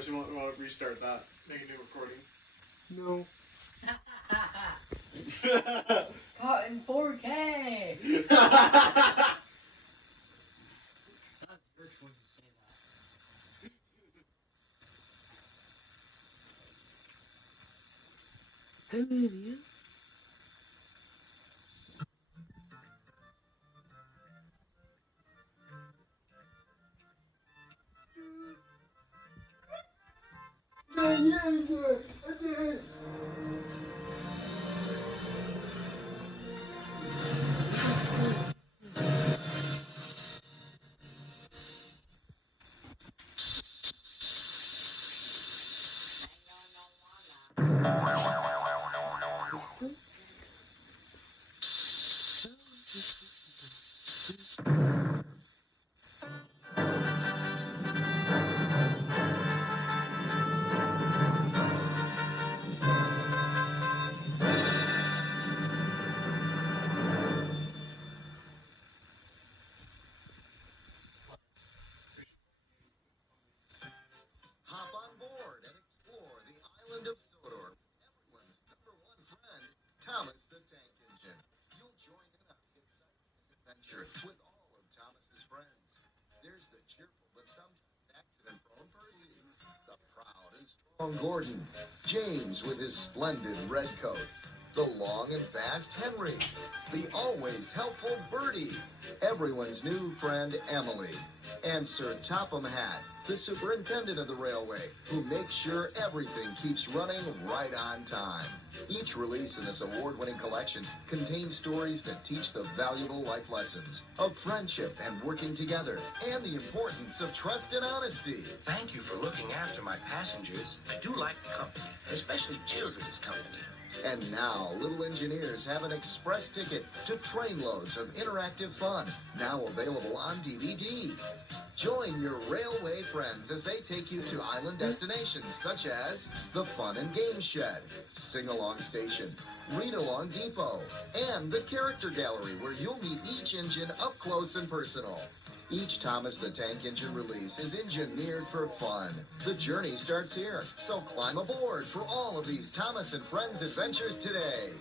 Travis, you want to restart that? Make a new recording? No. Caught in 4K! That's your choice to say that. I'm an idiot. Hop on board and explore the island of Sodor. Everyone's #1 friend, Thomas the Tank Engine. You'll join in on the exciting adventure with all of Thomas's friends. There's the cheerful but sometimes accident-prone Percy, the proud and strong Gordon, James with his splendid red coat, the long and fast Henry, the always helpful Bertie, everyone's new friend Emily, and Sir Topham Hatt, the superintendent of the railway, who makes sure everything keeps running right on time. Each release in this award-winning collection contains stories that teach the valuable life lessons of friendship and working together, and the importance of trust and honesty. Thank you for looking after my passengers. I do like company, especially children's company. And now, little engineers have an express ticket to trainloads of interactive fun, now available on DVD. Join your railway friends as they take you to island destinations such as the Fun and Games Shed, Sing-Along Station, Read-Along Depot, and the Character Gallery, where you'll meet each engine up close and personal. Each Thomas the Tank Engine release is engineered for fun. The journey starts here, so climb aboard for all of these Thomas and Friends adventures today.